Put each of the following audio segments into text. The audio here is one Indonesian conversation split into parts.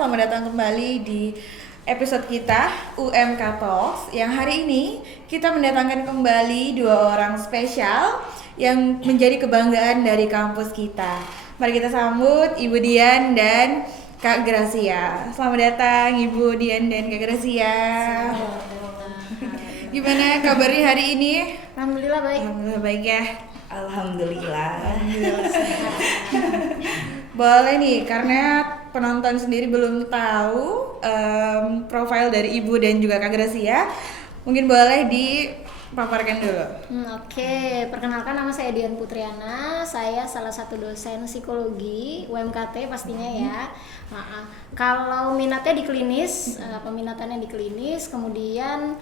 selamat datang kembali di episode kita UMK Talks. Yang hari ini kita mendatangkan kembali dua orang spesial yang menjadi kebanggaan dari kampus kita. Mari kita sambut Ibu Dian dan Kak Gracia. Selamat datang Ibu Dian dan Kak Gracia. Gimana kabarnya hari ini? Alhamdulillah baik. Alhamdulillah baik ya. Alhamdulillah. Boleh nih, karena penonton sendiri belum tahu profil dari Ibu dan juga Kak Gracia, mungkin boleh dipaparkan dulu. Oke, perkenalkan nama saya Dian Putriana. Saya salah satu dosen psikologi UMKT pastinya ya. Kalau minatnya di klinis, peminatannya di klinis, kemudian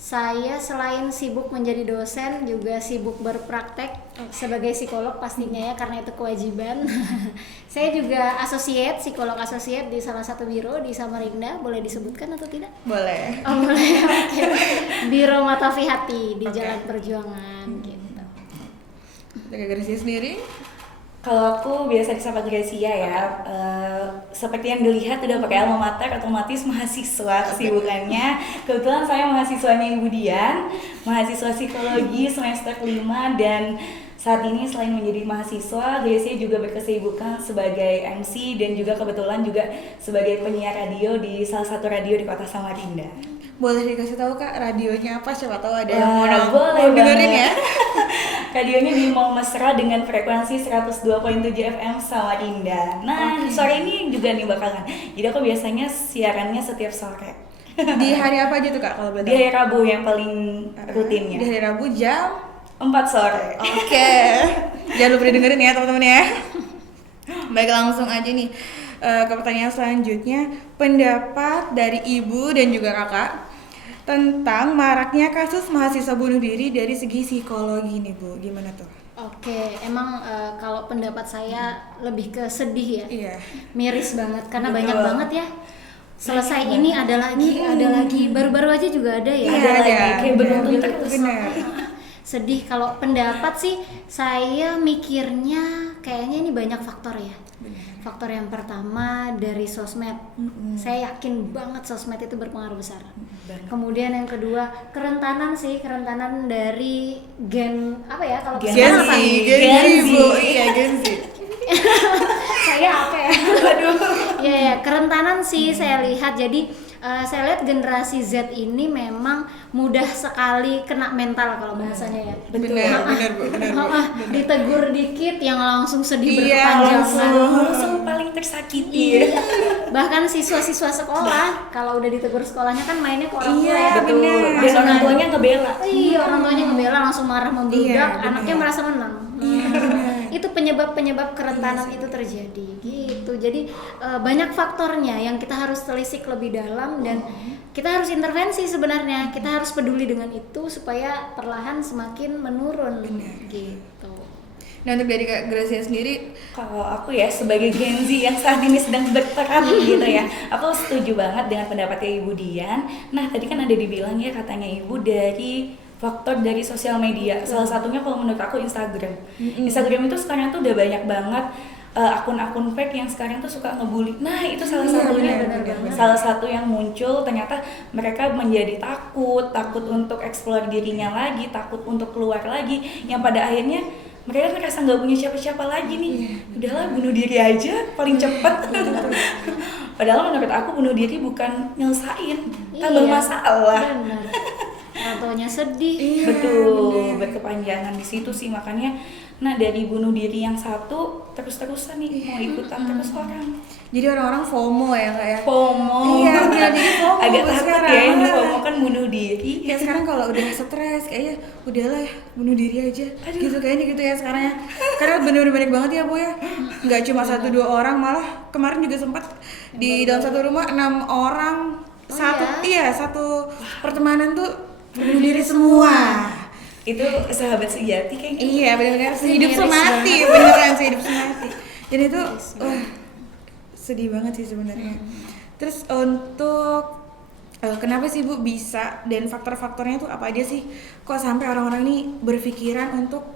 saya selain sibuk menjadi dosen juga sibuk berpraktek sebagai psikolog pastinya ya, karena itu kewajiban. Saya juga psikolog asosiat di salah satu biro di Samarinda. Boleh disebutkan atau tidak? Boleh. Oh boleh. Okay. Biro Matafi Hati di Jalan Perjuangan gitu. Kak Gracia sendiri? Kalau aku biasa disapa Gracia ya, seperti yang dilihat udah pakai alma mater, otomatis mahasiswa kesibukannya. Kebetulan saya mahasiswanya Ibu Dian, mahasiswa psikologi semester 5, dan saat ini selain menjadi mahasiswa, Gracia juga berkesibukan sebagai MC dan juga kebetulan juga sebagai penyiar radio di salah satu radio di kota Samarinda. Boleh dikasih tahu Kak, radionya apa? Siapa tahu ada yang mau dengerin ya. Radionya di Mall Mesra dengan frekuensi 102.7 FM Samarinda. Nah, sore ini juga nih bakalan. Jadi aku biasanya siarannya setiap sore. Di hari apa aja tuh Kak kalau boleh Di tahu? hari Rabu yang paling rutinnya. Di hari Rabu jam 4 sore. Oke. Jangan lupa didengerin ya teman-teman ya. Baik, langsung aja nih ke pertanyaan selanjutnya. Pendapat dari Ibu dan juga Kakak tentang maraknya kasus mahasiswa bunuh diri dari segi psikologi nih Bu, gimana tuh? Oke, emang kalau pendapat saya lebih ke sedih ya. Iya. Miris banget karena Betul. banyak banget ya. Selesai ini ada lagi, baru-baru aja juga ada ya. Iya, Ada lagi, ada. kayak beruntun Bener, terus. bener. Sedih. Kalau pendapat sih saya mikirnya kayaknya ini banyak faktor ya. Faktor yang pertama dari sosmed. Saya yakin banget sosmed itu berpengaruh besar. Kemudian yang kedua kerentanan dari gen apa ya kalau Gen sekarang apa Z. nih? Gen Z, Bu. Z. Iya, Gen Z. Saya apa ya? Aduh. Ya, kerentanan sih saya lihat. Jadi saya lihat generasi Z ini memang mudah sekali kena mental kalau bahasanya ya. Betul. Bener Bu. Ditegur dikit yang langsung sedih Iya, berkepanjangan. Langsung paling tersakiti. Bahkan siswa-siswa sekolah kalau udah ditegur sekolahnya kan mainnya ke orang tua Iya, ya. Betul. bener. Dan orang tuanya ngebela. Iya, orang tuanya ngebela langsung marah membludak, Iya, anaknya bener. merasa menang. Itu penyebab kerentanan itu terjadi gitu. Jadi banyak faktornya yang kita harus telisik lebih dalam dan kita harus intervensi sebenarnya. Kita harus peduli dengan itu supaya perlahan semakin menurun gitu. Nah, untuk dari Kak Gracia sendiri, Kalau aku ya sebagai Gen Z yang saat ini sedang berperan gitu ya, aku setuju banget dengan pendapatnya Ibu Dian. Nah, tadi kan ada dibilang ya katanya Ibu dari faktor dari sosial media. Salah satunya kalau menurut aku Instagram. Instagram itu sekarang tuh udah banyak banget akun-akun fake yang sekarang tuh suka ngebully. Nah, itu salah satunya. benar banget. Salah satu yang muncul ternyata mereka menjadi takut untuk eksplor dirinya lagi, takut untuk keluar lagi, yang pada akhirnya mereka ngerasa nggak punya siapa-siapa lagi nih. Udahlah bunuh diri aja paling cepet. Padahal menurut aku bunuh diri bukan nyelesain, tambah masalah. Benar. Orang tuanya sedih. Betul, berkepanjangan di situ sih makanya. Nah, dari bunuh diri yang satu terus-terusan nih mau ikutan terus orang. jadi orang-orang FOMO ya Kak ya? FOMO. Iya, bener, jadi FOMO Agak takut sekarang. ya ini FOMO kan bunuh diri. Ya sekarang kalau udah stres kayaknya udahlah ya, bunuh diri aja. Gitu kayaknya gitu ya sekarang ya. Karena bener-bener banyak banget ya Bu ya. Nggak cuma 1-2 orang, malah kemarin juga sempat di dalam satu rumah 6 orang. Satu pertemanan tuh bunuh diri semua. Itu sahabat sejati kayaknya. Iya, benar-benar sehidup Miris semati, beneran sehidup semati. Jadi itu sedih banget sih sebenarnya. Terus untuk kenapa sih Bu bisa dan faktor-faktornya tuh apa aja sih? Kok sampai orang-orang ini berpikiran untuk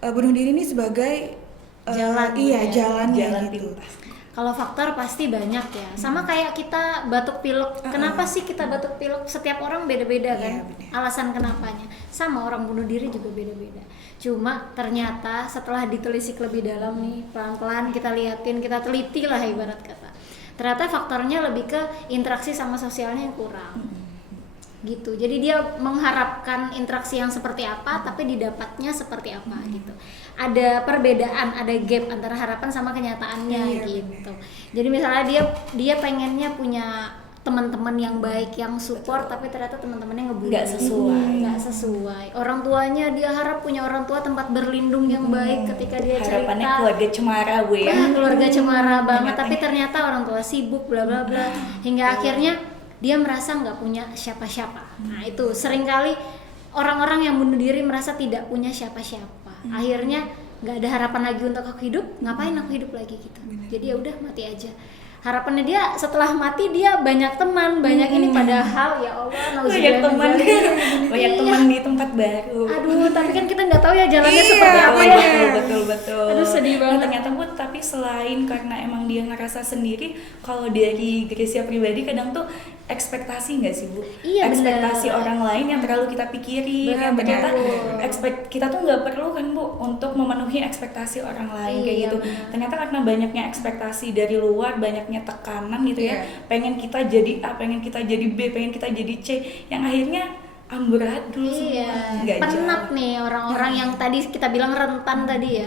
bunuh diri ini sebagai Jalan jalan Jalan gitu. pintas. Kalau faktor pasti banyak ya. Sama kayak kita batuk pilek. Kenapa sih kita batuk pilek? Setiap orang beda-beda kan. Iya, bener. Alasan kenapanya. Sama orang bunuh diri juga beda-beda. Cuma ternyata setelah ditelisik lebih dalam nih, pelan-pelan kita liatin, kita teliti lah ibarat kata. Ternyata faktornya lebih ke interaksi sama sosialnya yang kurang. Gitu. Jadi dia mengharapkan interaksi yang seperti apa tapi didapatnya seperti apa gitu. Ada perbedaan, ada gap antara harapan sama kenyataannya gitu. Jadi misalnya dia pengennya punya teman-teman yang baik, yang support, tapi ternyata teman-temannya ngebully. Nggak sesuai. Orang tuanya dia harap punya orang tua tempat berlindung yang baik ketika dia Harapannya cerita. keluarga cemara Bu ya. Keluarga cemara banget, tapi ternyata orang tua sibuk bla bla bla hingga akhirnya dia merasa nggak punya siapa-siapa. Nah itu seringkali orang-orang yang bunuh diri merasa tidak punya siapa-siapa. Akhirnya nggak ada harapan lagi untuk aku hidup, ngapain aku hidup lagi gitu. Jadi ya udah mati aja. Harapannya dia setelah mati dia banyak teman, banyak ini, padahal ya Allah Banyak teman, banyak Iya. teman di tempat baru. Aduh, tapi kan kita nggak tahu ya jalannya Iya, seperti apa ya. Betul. Aduh, sedih Nah, banget. ternyata Bu, tapi selain karena emang dia ngerasa sendiri, kalau dari Gracia pribadi kadang tuh ekspektasi nggak sih Bu? Iya, Ekspektasi benar. orang lain yang terlalu kita pikirin, Benar, yang ternyata benar. kita tuh nggak perlu kan Bu untuk memenuhi ekspektasi orang lain kayak Iya, gitu. benar. Ternyata karena banyaknya ekspektasi dari luar, banyaknya tekanan gitu ya, Iya. pengen kita jadi A, pengen kita jadi B, pengen kita jadi C, yang akhirnya amburadul Iya, semua, nggak penat jalan. nih orang-orang yang tadi kita bilang rentan tadi ya.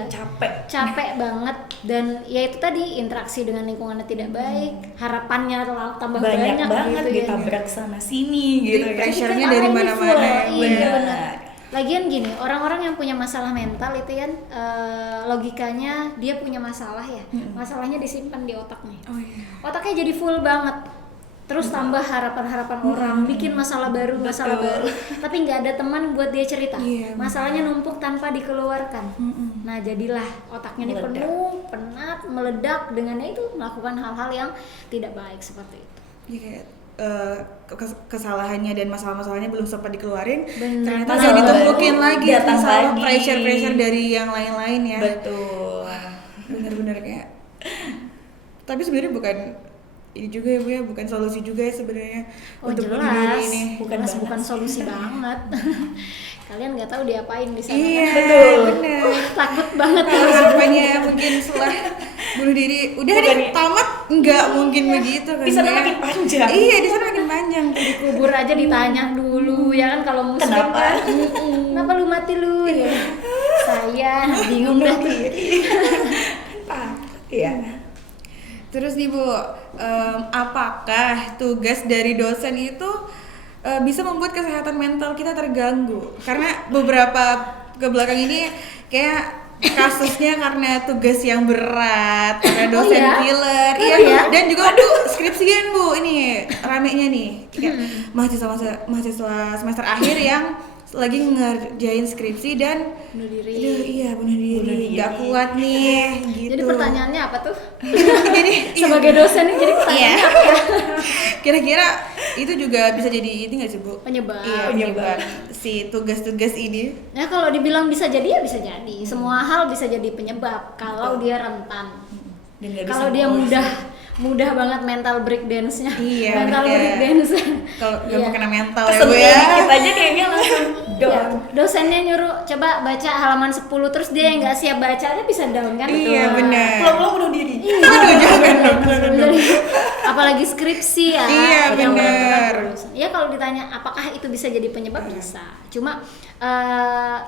Capek banget, dan ya itu tadi interaksi dengan lingkungannya tidak baik, harapannya tambah banyak banyak banget gitu ya. ditabrak sana sini gitu Jadi kan. pressure-nya Kita dari mindful, mana-mana. iya Benar. benar. Lagian gini, orang-orang yang punya masalah mental itu kan logikanya dia punya masalah ya, masalahnya disimpan di otaknya. Oh iya. Otaknya jadi full banget, terus tambah harapan-harapan orang, bikin masalah baru, tapi nggak ada teman buat dia cerita. Iya, Masalahnya numpuk tanpa dikeluarkan. Nah jadilah otaknya ini Meledak. penuh, penat, meledak dengan itu melakukan hal-hal yang tidak baik seperti itu. Jadi kayak kesalahannya dan masalah-masalahnya belum sempat dikeluarin, Benar. ternyata Masalah udah ditumpukin baru lagi datang sama lagi. pressure dari yang lain-lain ya. Betul. Bener-bener kayak. Tapi sebenarnya bukan ini juga ya Bu ya, bukan solusi juga ya sebenarnya Oh untuk bunuh jelas, diri ini. Bukan jelas banget bukan sih. solusi banget. Kalian nggak tahu diapain di sana. Iya, kan? Betul. bener. Takut banget Kalau kalau harapannya mungkin setelah bunuh diri udah Bukan deh ya? tamat, nggak mungkin begitu kan. Di sana ya. makin panjang. Iya, di sana makin panjang. kubur aja ditanya dulu ya kan, kalau muslim Kenapa? kan kenapa lu mati lu ya. Saya bingung dah tuh. Iya. Terus nih Bu, apakah tugas dari dosen itu bisa membuat kesehatan mental kita terganggu? Karena beberapa ke belakang ini kayak kasusnya karena tugas yang berat, karena dosen ya? killer, Oh iya. ya? Dan juga skripsian Bu, ini ramenya nih, kayak mahasiswa semester akhir yang lagi ngerjain skripsi dan Bunuh diri. aduh, iya bunuh Bunuh diri, diri. nggak kuat nih, gitu. Jadi pertanyaannya apa tuh? Jadi Sebagai dosen nih, jadi pertanyaannya Iya. apa ya? Kira-kira itu juga bisa jadi ini nggak sih Bu? Penyebab. Iya, penyebab si tugas-tugas ini. Ya kalau dibilang bisa jadi ya bisa jadi. Semua hal bisa jadi penyebab kalau dia rentan. Dan nggak bisa Kalau dia ngurus. mudah banget mental breakdance-nya. Iya, mental bener. breakdance. Kalau Iya. gampang kena mental ya Kesentuh Bu ya. dikit aja kayaknya langsung Ya, down. dosennya nyuruh coba baca halaman 10 terus dia yang nggak siap bacanya bisa down kan? Iya, Betul. benar. Pulang-pulang bunuh diri. Aduh, jangan dong, jangan dong. Apalagi skripsi ya. Iya, yang benar. berat-berat terus. Ya kalau ditanya apakah itu bisa jadi penyebab, bisa. Cuma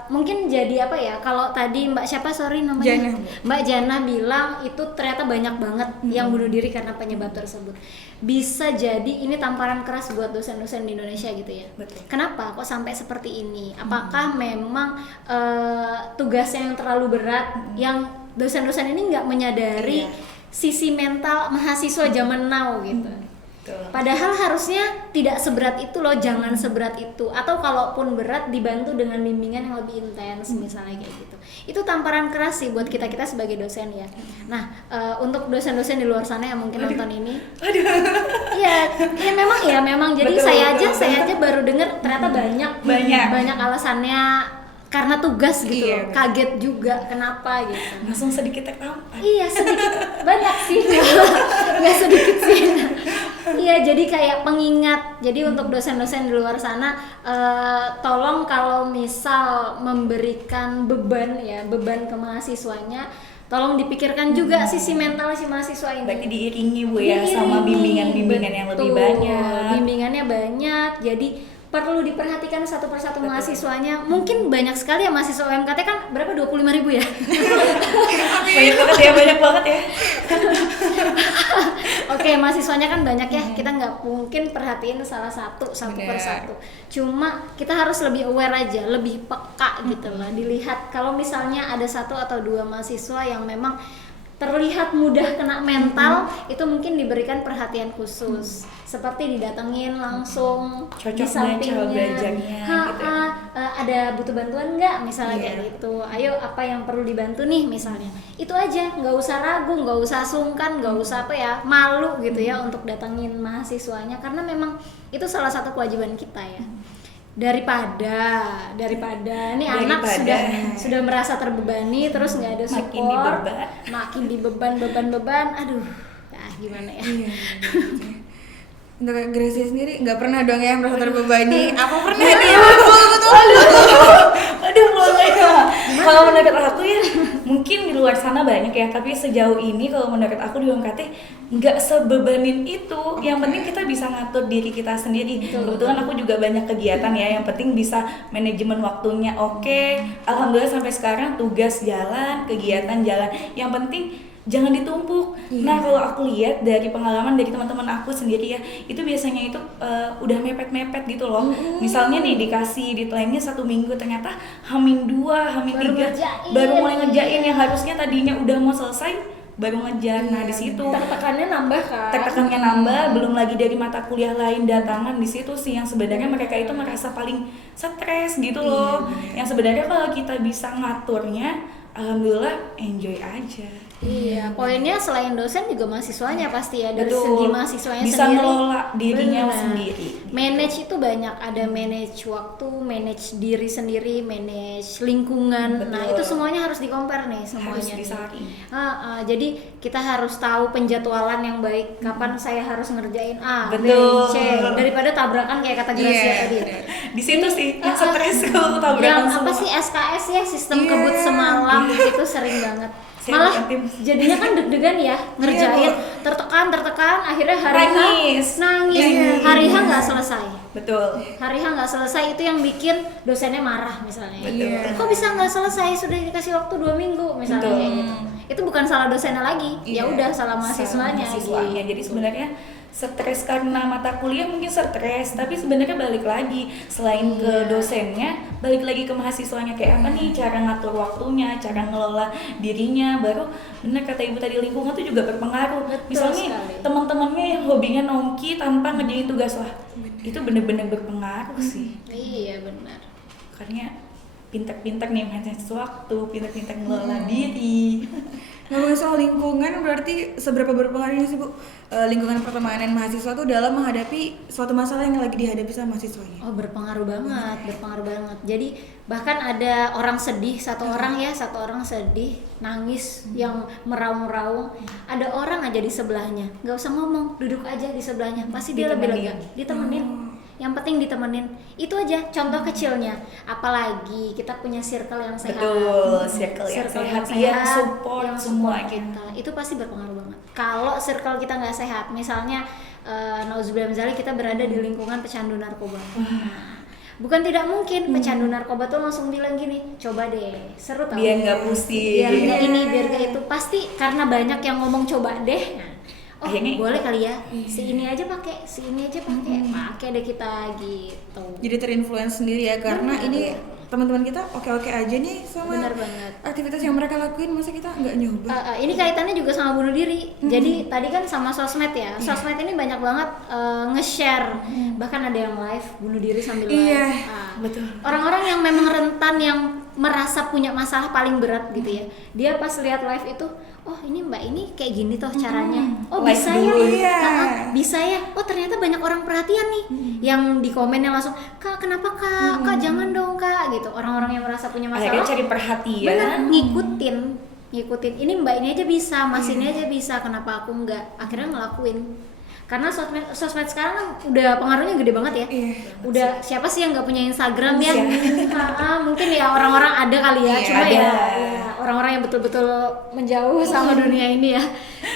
mungkin jadi apa ya? Kalau tadi Mbak siapa sorry namanya? Jana, Bu. Mbak Jana bilang itu ternyata banyak banget yang bunuh diri karena penyebab tersebut. Bisa jadi ini tamparan keras buat dosen-dosen di Indonesia gitu ya. Betul. Kenapa kok sampai seperti ini? Apakah memang tugasnya yang terlalu berat, yang dosen-dosen ini nggak menyadari Iya. sisi mental mahasiswa zaman now gitu? Betul. Padahal harusnya tidak seberat itu loh, jangan seberat itu. Atau kalaupun berat dibantu dengan bimbingan yang lebih intens misalnya kayak gitu. Itu tamparan keras sih buat kita-kita sebagai dosen ya. Nah, untuk dosen-dosen di luar sana yang mungkin nonton ini, Iya, memang. Jadi Betul, saya betul. aja baru dengar ternyata banyak Banyak. alasannya karena tugas gitu Iya, loh, kaget juga kenapa gitu. Langsung sedikit tertampar. Iya sedikit banyak sih, nggak sedikit sih. Iya jadi kayak pengingat. Jadi untuk dosen-dosen di luar sana, tolong kalau misal memberikan beban ke mahasiswanya, tolong dipikirkan juga sisi mental si mahasiswa ini. Berarti diiringi Bu ya sama bimbingan-bimbingan yang lebih Betul, banyak. bimbingannya banyak. Jadi perlu diperhatikan satu persatu mahasiswanya. Mungkin banyak sekali ya mahasiswa UMKT kan berapa 25.000 ya. Banyak banget ya. Oke, mahasiswanya kan banyak ya. Kita nggak mungkin perhatiin salah satu Bener. persatu. Cuma kita harus lebih aware aja, lebih peka gitu lah. Dilihat kalau misalnya ada satu atau dua mahasiswa yang memang terlihat mudah kena mental, itu mungkin diberikan perhatian khusus. Seperti didatengin langsung Cocok di dengan cara belajarnya gitu ya. ada butuh bantuan nggak misalnya Iya. kayak gitu, ayo apa yang perlu dibantu nih misalnya, itu aja, nggak usah ragu, nggak usah sungkan, nggak usah malu gitu ya untuk datengin mahasiswanya, karena memang itu salah satu kewajiban kita ya. daripada ini anak sudah merasa terbebani terus nggak ada support, makin dibeban, aduh ya gimana ya. Iya. Untuk Gracia sendiri nggak pernah dong ya merasa terbebani? Apa pernah dia? Aduh mulai. Kalau menurut aku ya mungkin di luar sana banyak ya, tapi sejauh ini kalau menurut aku di UMKT nggak sebebanin itu. Yang penting kita bisa ngatur diri kita sendiri. Kebetulan aku juga banyak kegiatan ya, yang penting bisa manajemen waktunya oke. Alhamdulillah sampai sekarang tugas jalan, kegiatan jalan. Yang penting jangan ditumpuk. Nah kalau aku lihat dari pengalaman dari teman-teman aku sendiri ya, itu biasanya itu udah mepet-mepet gitu loh. Misalnya nih dikasih deadline-nya 1 minggu, ternyata H-2, H-3 baru mulai ngerjain yang harusnya tadinya udah mau selesai baru ngejar. Nah di situ Tertekannya nambah kan? tertekannya nambah, belum lagi dari mata kuliah lain datangan. Di situ sih yang sebenarnya mereka itu merasa paling stres gitu loh. Yang sebenarnya kalau kita bisa ngaturnya, alhamdulillah enjoy aja. Iya, poinnya selain dosen juga mahasiswanya pasti ya, dari Betul. segi mahasiswanya Bisa sendiri. ngelola dirinya Benar. sendiri. Manage itu banyak, ada manage waktu, manage diri sendiri, manage lingkungan. Betul. Nah, itu semuanya harus di-compare nih semuanya. Harus nih. disaring. Jadi kita harus tahu penjadwalan yang baik, kapan saya harus ngerjain A, Betul. B, C, daripada tabrakan kayak kata Gracia Iya, tadi. Di situ sih yang stres kalau tabrakan Yang semua. apa sih SKS ya, sistem Iya. kebut semalam itu sering banget. Saya Malah bukan tim. jadinya kan deg-degan ya ngerjain, Bu. tertekan, akhirnya hari H Nangis. nangis, hari H nggak selesai. Betul. Hari H nggak selesai, itu yang bikin dosennya marah misalnya. Betul. Kok bisa nggak selesai, sudah dikasih waktu 2 minggu misalnya. Betul. Kayak gitu. Itu bukan salah dosennya lagi, ya Iya. udah salah mahasiswanya. Mahasiswanya. gitu. Jadi sebenarnya stres karena mata kuliah mungkin stres, tapi sebenarnya balik lagi selain ke dosennya, balik lagi ke mahasiswanya, kayak apa nih cara ngatur waktunya, cara ngelola dirinya. Baru benar kata ibu tadi, lingkungan tuh juga berpengaruh. Betul Misalnya sekali. teman-temannya yang hobinya nongki tanpa ngerjain tugas, wah itu bener-bener berpengaruh sih. Iya benar. Makanya pintar-pintar nih manage waktu, pintar-pintar ngelola diri. Ngomongin soal lingkungan, berarti seberapa berpengaruhnya sih Bu lingkungan pertemanan mahasiswa tuh dalam menghadapi suatu masalah yang lagi dihadapi sama mahasiswanya? Oh berpengaruh banget. Jadi bahkan ada orang sedih, satu orang sedih, nangis yang meraung-raung, ada orang aja di sebelahnya, nggak usah ngomong, duduk aja di sebelahnya, pasti dia lebih lega, ditemenin. Yang penting ditemenin, itu aja contoh kecilnya. Apalagi kita punya circle yang sehat. Betul, circle yang sehat, yang support yang semuanya. kita, itu pasti berpengaruh banget. Kalau circle kita nggak sehat, misalnya nauzubillah misalnya kita berada di lingkungan pecandu narkoba. Nah, bukan tidak mungkin pecandu narkoba tuh langsung bilang gini, coba deh, seru tau. Biar nggak pusing. Biar nggak ini, biar nggak itu. Pasti karena banyak yang ngomong coba deh. Nah, oh Akhirnya boleh kali ya, si ini aja pakai, pakai deh kita gitu. Jadi terinfluence sendiri ya, karena Benar. ini teman-teman kita oke-oke aja nih sama Benar banget. aktivitas yang mereka lakuin, masa kita nggak nyoba? Ini kaitannya juga sama bunuh diri. Jadi tadi kan sama sosmed ya. Sosmed ini banyak banget nge-share. Bahkan ada yang live bunuh diri sambil live. Iya, Ah, betul. Orang-orang yang memang rentan, yang merasa punya masalah paling berat gitu ya, dia pas lihat live itu, oh ini mbak ini kayak gini toh caranya, oh Live bisa ya, dulu, iya. bisa ya, oh ternyata banyak orang perhatian nih, yang di komennya langsung, kak kenapa kak, kak jangan dong kak gitu, orang-orang yang merasa punya Akhirnya masalah cari perhatian. bener ngikutin, ini mbak ini aja bisa, mas ini aja bisa, kenapa aku enggak, akhirnya ngelakuin. Karena sosmed sekarang kan udah pengaruhnya gede banget ya. Iya. Udah siapa sih yang nggak punya Instagram ya? Iya. Mungkin ya orang-orang ada kali ya, Iya, cuma ada. ya orang-orang yang betul-betul menjauh sama dunia ini ya.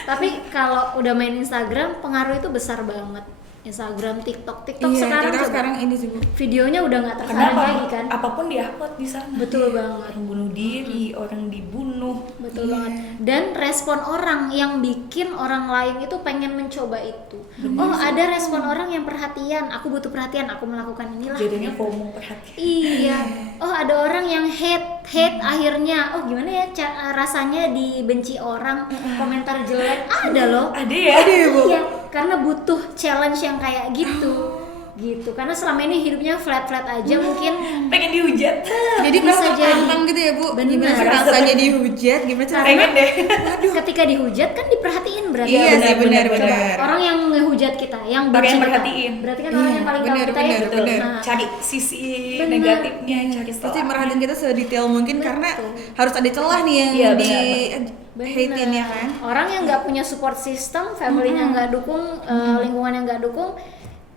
Tapi kalau udah main Instagram, pengaruh itu besar banget. Instagram, TikTok Iya, sekarang TikTok coba, sekarang ini sih Bu. videonya udah nggak tersaring Kenapa? lagi kan? Apapun diupload di sana. Betul banget. Orang bunuh diri, orang dibunuh. Betul banget. Dan respon orang yang bikin orang lain itu pengen mencoba itu. Oh, ada respon orang yang perhatian, aku butuh perhatian, aku melakukan inilah. Jadinya FOMO perhatian. Iya. Oh, ada orang yang hate akhirnya. Oh, gimana ya rasanya dibenci orang, komentar jelek. Ada loh. Ada ya? Ada ya Bu? Iya, karena butuh challenge yang kayak gitu. Gitu. Karena selama ini hidupnya flat-flat aja mungkin. Pengen dihujat. Jadi Bisa merasa jadi. tertantang gitu ya Bu. Bener. Gimana sih rasanya dihujat? Gimana sih rasanya? Pengen deh. Ketika dihujat kan diperhatiin berarti. Iya sih, benar. Coba orang yang ngehujat kita, yang Orang benci yang kita, perhatiin. berarti kan orang yang paling tahu benar, kita ya. benar, Betul. benar. Nah, Cari sisi Bener. negatifnya, cari Pasti celah. merhatiin kita sedetail mungkin karena Betul. harus ada celah nih yang Iya, di bener. hatein ya kan. Orang yang nggak punya support system, family-nya nggak dukung, lingkungan yang nggak dukung,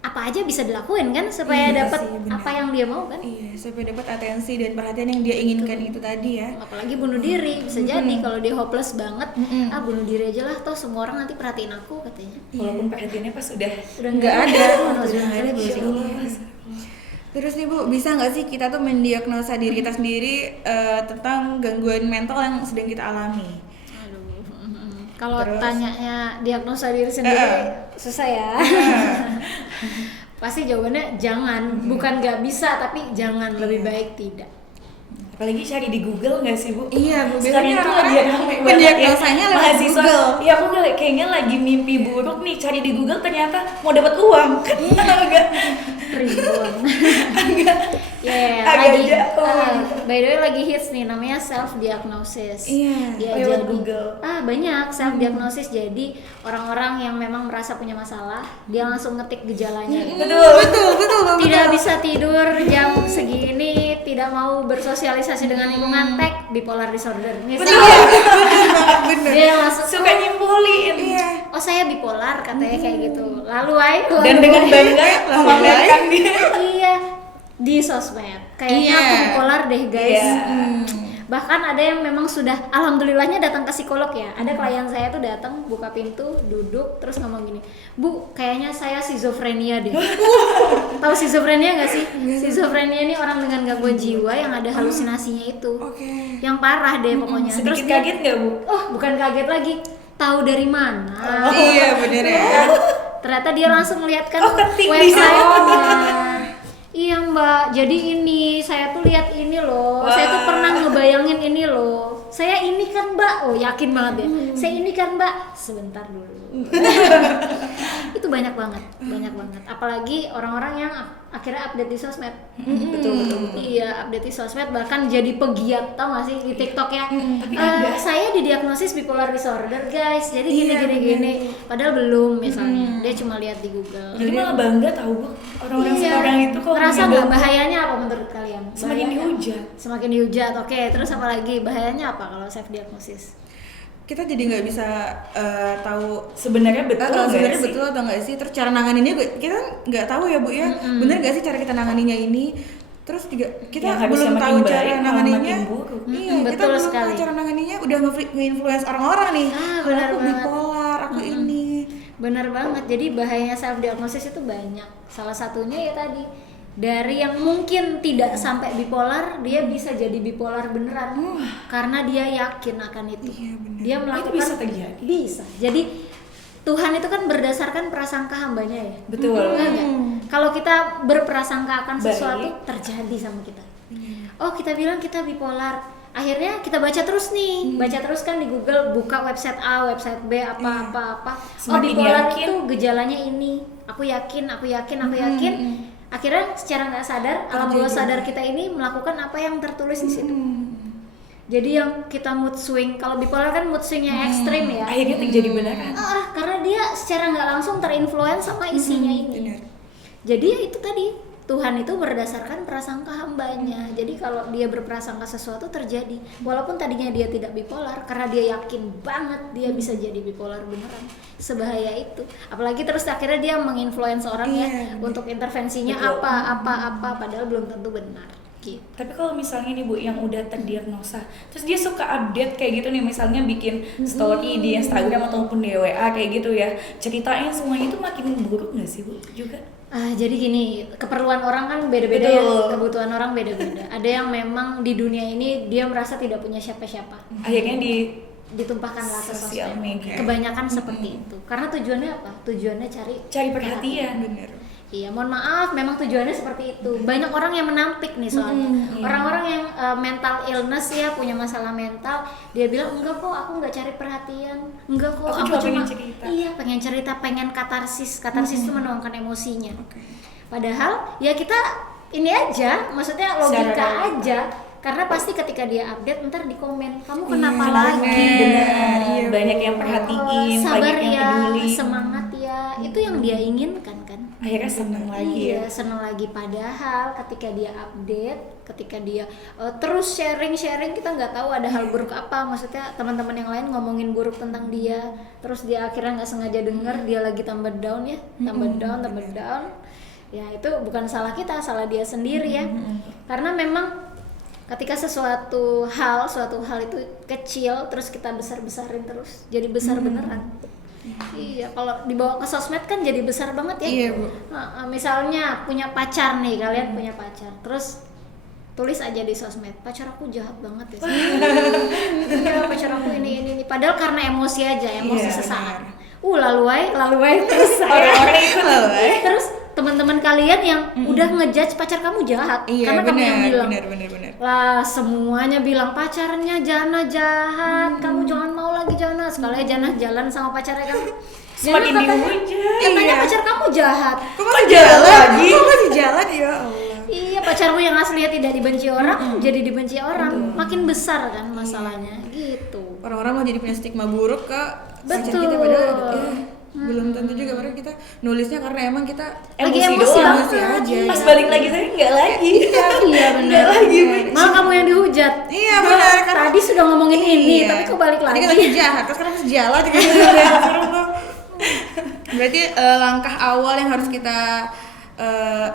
apa aja bisa dilakuin kan supaya Iya dapat sih, bener. apa yang dia mau kan? Iya, supaya dapat atensi dan perhatian yang dia inginkan itu tadi ya. Apalagi bunuh diri, bisa jadi kalau dia hopeless banget, bunuh diri aja lah, toh semua orang nanti perhatiin aku katanya. Walaupun perhatiannya pas udah Udah Nggak ada. Alhamdulillah. Terus nih Bu, bisa nggak sih kita tuh mendiagnosa diri kita sendiri tentang gangguan mental yang sedang kita alami? Kalau Terus? tanyanya diagnosa diri sendiri susah ya. Pasti jawabannya jangan, bukan nggak bisa tapi jangan, lebih baik tidak. apalagi cari di Google nggak sih Bu? Iya, Bu. Sekarang Biasanya itu orang-orang lagi rame banget pendiagnosanya ya, lewat mahasiswa. Google. Iya, aku kayaknya lagi mimpi buruk nih, cari di Google ternyata mau dapat uang. Kan agak Ribuan. Ya, Agak lagi jauh. by the way lagi hits nih namanya self diagnosis. Iya, Dia lewat jadi Google. banyak self diagnosis. Jadi orang-orang yang memang merasa punya masalah, dia langsung ngetik gejalanya. Betul, Bang. Tidak bisa tidur jam segini, tidak mau bersosialisasi dengan lingkungan, tag bipolar disorder. Misalnya Bener. dia langsung suka nyimpulin. Iya. oh saya bipolar katanya kayak gitu. Lalu ayo Dan dengan bangga Lalu memamerkan dia. iya di sosmed kayaknya Iya. aku bipolar deh guys. Iya. Bahkan ada yang memang sudah alhamdulillahnya datang ke psikolog ya. Ada klien saya tuh datang buka pintu duduk terus ngomong gini, Bu kayaknya saya schizophrenia deh. Tahu schizophrenia nggak sih? Schizophrenia ini orang dengan gangguan jiwa yang ada halusinasinya itu. Oke. Yang parah deh pokoknya. Terus Sedikit dia, kaget nggak Bu? oh bukan kaget lagi, tahu dari mana? Iya, bener ya. Ternyata dia langsung melihatkan Oh, ketik di website-nya. Iya Mbak, jadi ini saya tuh lihat ini loh, saya tuh Wah. pernah ngebayangin ini loh. Saya ini kan Mbak, oh yakin banget ya. Saya ini kan Mbak, sebentar dulu. Itu banyak banget. Apalagi orang-orang yang akhirnya update di sosmed. Betul. Iya, update di sosmed bahkan jadi pegiat, tau gak sih di TikTok ya. Tapi ada. Saya didiagnosis bipolar disorder guys, jadi Iya, gini. Padahal belum misalnya, dia cuma lihat di Google. Jadi malah bangga tahu Bu, orang-orang Iya. sekarang itu kalau Ngerasa punya nggak bangga, bahayanya apa menurut kalian? semakin Bahayanya- dihujat. Semakin dihujat. Oke, terus apa lagi? Bahayanya apa kalau self diagnosis? Kita jadi nggak bisa tahu Sebenarnya betul nggak sebenarnya sih? betul atau nggak sih. Terus cara nanganinnya kita nggak tahu ya Bu ya. Bener nggak sih cara kita nanganinnya ini? Terus juga kita Yang harusnya belum makin tahu baik, cara malah nanganinnya. makin buruk. Iya, kita Betul belum sekali. tahu cara nanganinnya udah nge-influence orang-orang nih. Kalau Benar aku banget. bipolar, aku ini. Benar banget. Jadi bahayanya self diagnosis itu banyak. Salah satunya ya tadi dari yang mungkin tidak sampai bipolar, dia bisa jadi bipolar beneran karena dia yakin akan itu. Iya, benar. Dia itu melakukan bisa terjadi. Bisa. Jadi Tuhan itu kan berdasarkan prasangka hambanya ya. Betul. Enggak nggak? Kalau kita berprasangka akan Baik. sesuatu terjadi sama kita. Oh kita bilang kita bipolar, akhirnya kita baca terus nih, baca terus kan di Google, buka website A, website B, apa. Oh Semakin bipolar yakin. itu gejalanya ini. Aku yakin. akhirnya secara nggak sadar alam bawah sadar kita ini melakukan apa yang tertulis di situ. Jadi yang kita mood swing, kalau bipolar kan mood swingnya ekstrim ya. Akhirnya terjadi beneran. Karena dia secara nggak langsung terinfluence sama isinya ini. Benar. Jadi ya itu tadi, Tuhan itu berdasarkan prasangka hambanya. Jadi kalau dia berprasangka sesuatu terjadi, walaupun tadinya dia tidak bipolar, karena dia yakin banget dia bisa jadi bipolar beneran. Sebahaya itu. Apalagi terus akhirnya dia menginfluence orang ya untuk intervensinya apa, padahal belum tentu benar. Gitu. Tapi kalau misalnya nih Bu yang udah terdiagnosa, terus dia suka update kayak gitu nih, misalnya bikin story di Instagram ataupun di WA kayak gitu ya, ceritain semuanya itu makin buruk nggak sih Bu juga? Jadi gini, keperluan orang kan beda-beda ya, kebutuhan orang beda-beda. Ada yang memang di dunia ini dia merasa tidak punya siapa-siapa. Akhirnya ditumpahkanlah ke sosial sosmed. media. Kebanyakan seperti itu. Karena tujuannya apa? Tujuannya cari Perhatian. Benar. Iya, mohon maaf, memang tujuannya seperti itu. Banyak orang yang menampik nih soalnya. Orang-orang yang mental illness ya, punya masalah mental, dia bilang enggak kok, aku nggak cari perhatian. Enggak kok, Aku aku cuma cuma pengen cerita. Iya, pengen cerita, pengen katarsis. Katarsis itu menuangkan emosinya. Padahal ya kita ini aja, maksudnya logika aja. Karena pasti ketika dia update ntar di komen, kamu kenapa lagi? Benar. Banyak yang perhatiin, Sabar banyak yang ya, peduli. semangat ya. Itu yang dia inginkan kan. Akhirnya seneng lagi ya. Iya, seneng lagi. Padahal ketika dia update, ketika dia terus sharing, kita nggak tahu ada hal buruk apa. Maksudnya teman-teman yang lain ngomongin buruk tentang dia, terus dia akhirnya nggak sengaja denger, dia lagi tambah down ya, tambah down. Ya itu bukan salah kita, salah dia sendiri ya. Karena memang ketika suatu hal itu kecil terus kita besar-besarin terus jadi besar beneran. Iya, kalau dibawa ke sosmed kan jadi besar banget ya. Iya, Bu. Misalnya punya pacar nih, kalian punya pacar, terus tulis aja di sosmed, pacar aku jahat banget ya. Iya, pacar aku ini. Padahal karena emosi aja, emosi sesaat. Laluai terus Orang-orang ikut terus teman-teman kalian yang udah ngejudge pacar kamu jahat, karena kamu yang bilang. Benar. Lah semuanya bilang pacarnya Jana jahat, kamu jangan mau lagi Jana. Sekali Jana jalan sama pacarnya kamu, semakin katanya pacar kamu jahat. Kok masih jalan lagi? Kok masih jalan ya Allah. Iya, pacarmu yang aslinya tidak dibenci orang jadi dibenci orang. Makin besar kan masalahnya gitu. Orang-orang mau jadi punya stigma buruk ke pacar Betul. kita, padahal belum tentu juga, padahal kita nulisnya karena emang kita Lagi Emosi emosi doang. banget aja. Pas balik lagi saya nggak lagi. Iya benar. Malah kamu yang dihujat. Iya benar, karena Tadi sudah ngomongin ini, Iya. tapi kok balik Tadi lagi. kan lagi jahat, terus sekarang masih jalan gitu. Berarti langkah awal yang harus kita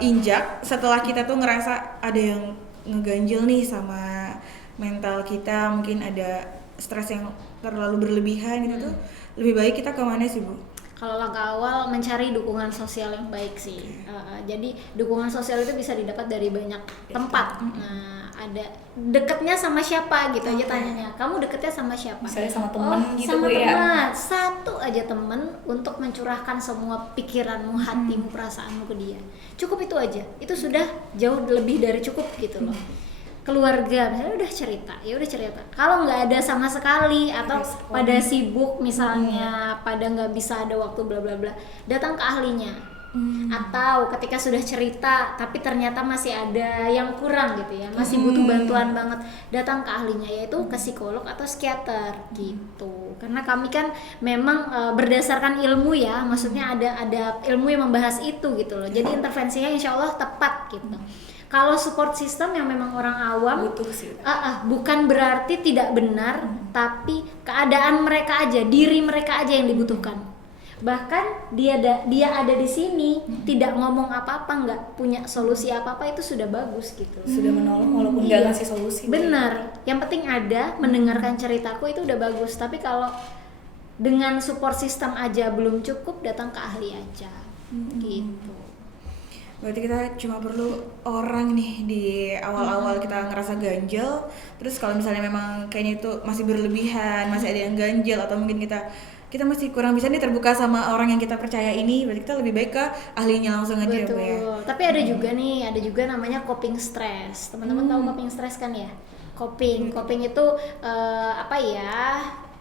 injak setelah kita tuh ngerasa ada yang ngeganjil nih sama mental kita, mungkin ada stres yang terlalu berlebihan gitu tuh, lebih baik kita kemana sih Bu? Kalau langkah awal mencari dukungan sosial yang baik sih. Jadi dukungan sosial itu bisa didapat dari banyak tempat. Nah, ada deketnya sama siapa gitu aja tanyanya. Kamu deketnya sama siapa? Misalnya sama teman gitu sama Bu ya. teman. Satu aja teman untuk mencurahkan semua pikiranmu, hatimu, perasaanmu ke dia. Cukup itu aja. Itu sudah jauh lebih dari cukup gitu loh. Keluarga misalnya udah cerita. Kalau nggak ada sama sekali atau pada sibuk misalnya, pada nggak bisa ada waktu bla bla bla, datang ke ahlinya. Atau ketika sudah cerita tapi ternyata masih ada yang kurang gitu ya, masih butuh bantuan banget, datang ke ahlinya, yaitu ke psikolog atau psikiater gitu. Karena kami kan memang berdasarkan ilmu ya, maksudnya ada ilmu yang membahas itu gitu loh. Jadi intervensinya insya Allah tepat gitu. Kalau support system yang memang orang awam Butuh sih. bukan berarti tidak benar, tapi keadaan mereka aja, diri mereka aja yang dibutuhkan. Bahkan dia ada di sini, tidak ngomong apa-apa, nggak punya solusi apa-apa, itu sudah bagus gitu. Sudah menolong walaupun nggak ngasih solusi. Benar, yang penting ada mendengarkan ceritaku itu udah bagus. Tapi kalau dengan support system aja belum cukup, datang ke ahli aja gitu. Berarti kita cuma perlu orang nih di awal-awal kita ngerasa ganjel. Terus kalau misalnya memang kayaknya itu masih berlebihan, masih ada yang ganjel, atau mungkin kita masih kurang bisa nih terbuka sama orang yang kita percaya ini, berarti kita lebih baik ke ahlinya langsung aja. Betul. Ya. Tapi ada juga namanya coping stress. Teman-teman tahu coping stress kan ya? Coping itu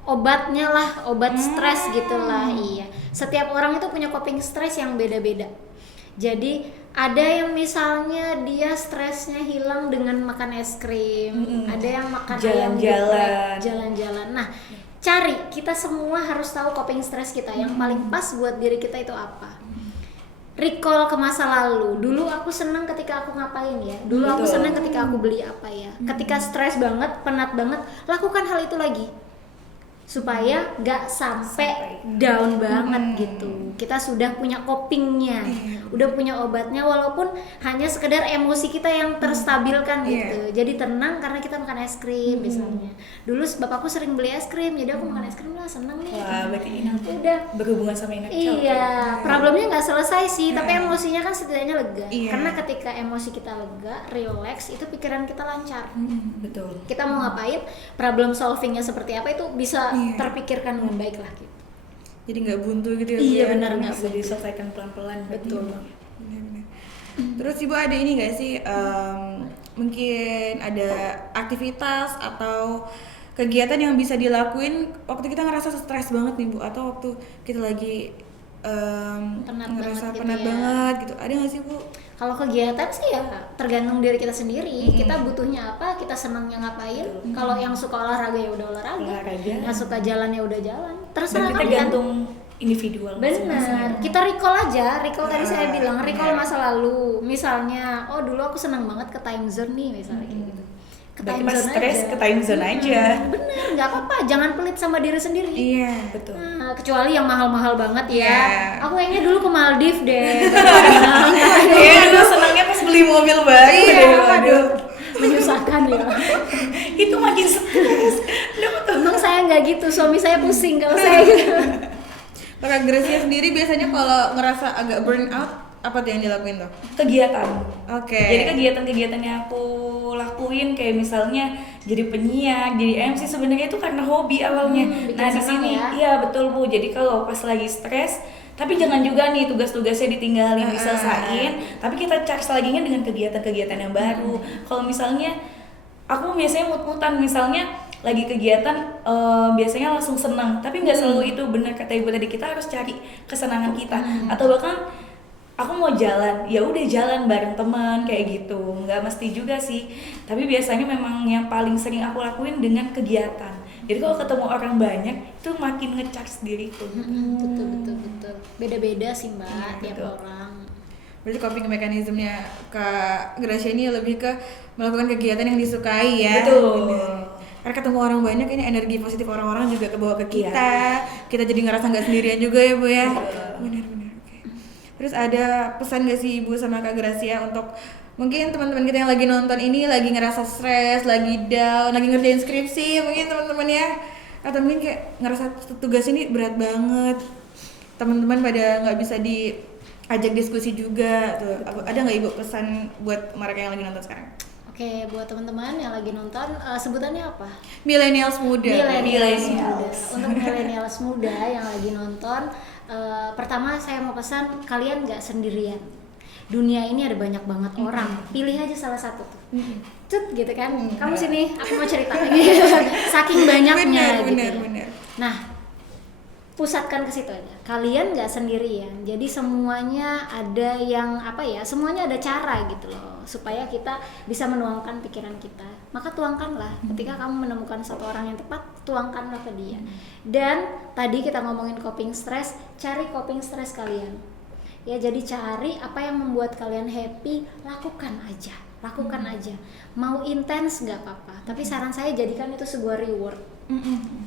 obatnya lah, obat stres gitulah. Iya. Setiap orang itu punya coping stress yang beda-beda. Jadi ada yang misalnya dia stresnya hilang dengan makan es krim, ada yang makan ayam geprek, jalan-jalan. Nah, cari, kita semua harus tahu coping stress kita yang paling pas buat diri kita itu apa. Recall ke masa lalu. Dulu aku senang ketika aku ngapain ya. Dulu aku senang ketika aku beli apa ya. Ketika stres banget, penat banget, lakukan hal itu lagi. Supaya gak sampai down banget gitu. Kita sudah punya copingnya, udah punya obatnya, walaupun hanya sekedar emosi kita yang terstabilkan gitu. Jadi tenang karena kita makan es krim misalnya. Dulu bapakku sering beli es krim, jadi aku makan es krim lah, seneng nih. Wah, berarti ini udah berhubungan sama inak iya, problemnya nggak selesai sih, tapi emosinya kan setidaknya lega. Karena ketika emosi kita lega, relax, itu pikiran kita lancar. Betul. Kita mau ngapain, problem solvingnya seperti apa itu bisa terpikirkan dengan baik lah gitu. Jadi nggak buntu gitu ya. Iya benar, nggak Bisa diselesaikan pelan-pelan. Betul. Benar-benar. Terus Ibu ada ini nggak sih, mungkin ada aktivitas atau kegiatan yang bisa dilakuin waktu kita ngerasa stres banget nih Bu, atau waktu kita lagi ngerasa penat banget gitu, ada nggak sih Bu? Kalau kegiatan sih ya tergantung diri kita sendiri, kita butuhnya apa, kita senangnya ngapain. Kalau yang suka olahraga ya udah olahraga, yang suka jalan ya udah jalan, terserah kita kalian. tergantung individual. Benar, kita recall aja, recall tadi saya bilang, recall masa lalu. Misalnya, oh dulu aku senang banget ke time zone nih, misalnya kayak gitu. Ke Berarti time pas zone stres aja. ke time zone aja. Bener, nggak apa-apa, jangan pelit sama diri sendiri. Iya. Betul. Nah, kecuali yang mahal-mahal banget ya. Iya. Aku kayaknya dulu ke Maldives deh. Iya, dulu senangnya pas beli mobil baru. Waduh. Menyusahkan ya. Itu makin stres. Untung saya nggak gitu, suami saya pusing kalau saya gitu. Kakak Gracia sendiri biasanya kalau ngerasa agak burn out, apa tuh yang dilakuin tuh? Kegiatan. Oke. Jadi kegiatan-kegiatan yang aku lakuin kayak misalnya jadi penyiar, jadi MC sebenarnya itu karena hobi awalnya. bikin Nah di senang sini ya. iya betul Bu. Jadi kalau pas lagi stres, tapi jangan juga nih tugas-tugasnya ditinggalin diselesain, tapi kita charge laginya dengan kegiatan-kegiatan yang baru. Kalau misalnya aku biasanya mut-mutan, misalnya lagi kegiatan biasanya langsung senang, tapi nggak selalu itu benar kata Ibu tadi, kita harus cari kesenangan kita. Atau bahkan aku mau jalan, ya udah jalan bareng teman kayak gitu, nggak mesti juga sih. Tapi biasanya memang yang paling sering aku lakuin dengan kegiatan. Jadi kalau ketemu orang banyak itu makin nge-charge diriku. Betul. Beda-beda sih Mbak, tiap betul. orang. Berarti coping mekanismenya Kak Gracia ini lebih ke melakukan kegiatan yang disukai ya. Betul. Bener. Karena ketemu orang banyak ini energi positif orang-orang juga kebawa ke kita. Kita jadi ngerasa nggak sendirian juga ya Bu ya. Benar-benar. Oke. Terus ada pesan nggak sih Ibu sama Kak Gracia untuk mungkin teman-teman kita yang lagi nonton ini lagi ngerasa stres, lagi down, lagi ngerjain skripsi mungkin teman-teman ya, atau mungkin kayak ngerasa tugas ini berat banget, teman-teman pada nggak bisa diajak diskusi juga tuh. Ada nggak Ibu pesan buat mereka yang lagi nonton sekarang? Oke, buat teman-teman yang lagi nonton, sebutannya apa? Millennials muda. Millennials muda. Untuk millennials muda yang lagi nonton, pertama saya mau pesan kalian nggak sendirian. Dunia ini ada banyak banget orang, pilih aja salah satu tuh. Cut gitu kan, kamu sini, aku mau cerita. Saking banyaknya gitu. Benar. Nah, pusatkan ke situ aja. Kalian nggak sendirian. Jadi semuanya ada yang apa ya? Semuanya ada cara gitu loh, supaya kita bisa menuangkan pikiran kita. Maka tuangkanlah. Ketika kamu menemukan satu orang yang tepat, tuangkanlah ke dia. Dan tadi kita ngomongin coping stress, cari coping stress kalian. Ya, jadi cari apa yang membuat kalian happy, lakukan aja. Mau intens nggak apa-apa, tapi saran saya jadikan itu sebuah reward.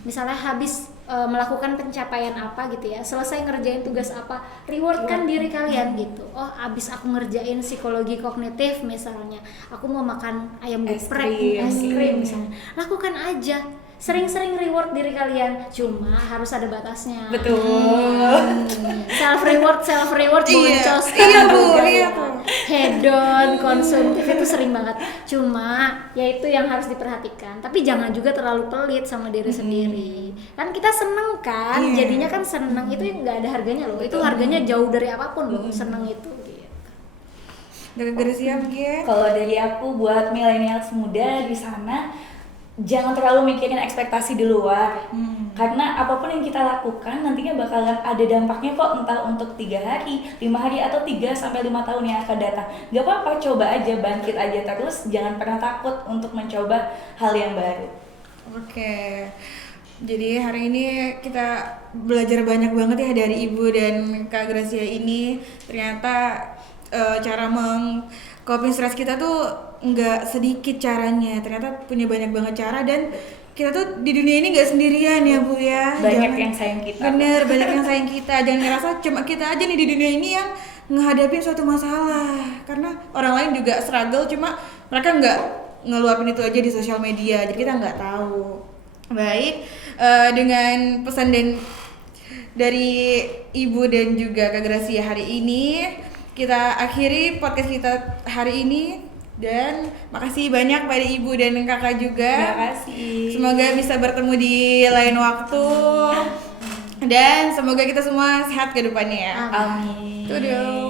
Misalnya habis melakukan pencapaian apa gitu ya, selesai ngerjain tugas apa, rewardkan diri kalian gitu. Oh, habis aku ngerjain psikologi kognitif misalnya, aku mau makan ayam geprek, es krim misalnya, lakukan aja. Sering-sering reward diri kalian, cuma harus ada batasnya. Betul. Self reward boncos. Iya Bu. Hedon, konsumtif itu sering banget. Cuma ya itu yang harus diperhatikan. Tapi jangan juga terlalu pelit sama diri sendiri. Kan kita seneng kan, jadinya kan seneng itu nggak ada harganya loh. Itu harganya jauh dari apapun loh, seneng itu. Gitu. Dari Gracia mungkin. Kalau dari aku buat millennials muda di sana, jangan terlalu mikirin ekspektasi di luar. Karena apapun yang kita lakukan nantinya bakalan ada dampaknya kok, entah untuk 3 hari, 5 hari, atau 3 sampai 5 tahun yang akan datang. Gak apa-apa, coba aja, bangkit aja terus, jangan pernah takut untuk mencoba hal yang baru. Oke, jadi hari ini kita belajar banyak banget ya dari Ibu dan Kak Gracia ini. Ternyata cara coping stres kita tuh nggak sedikit caranya, ternyata punya banyak banget cara, dan kita tuh di dunia ini nggak sendirian ya Bu ya. Banyak yang sayang kita. Bener, banyak yang sayang kita. Jangan ngerasa cuma kita aja nih di dunia ini yang ngehadapin suatu masalah, karena orang lain juga struggle, cuma mereka nggak ngeluapin itu aja di sosial media, jadi kita nggak tahu. Baik, dengan pesan dari Ibu dan juga Kak Gracia hari ini, kita akhiri podcast kita hari ini, dan makasih banyak pada Ibu dan Kakak juga. Terima kasih. Semoga bisa bertemu di lain waktu, dan semoga kita semua sehat ke depannya ya. Amin. Tuduh.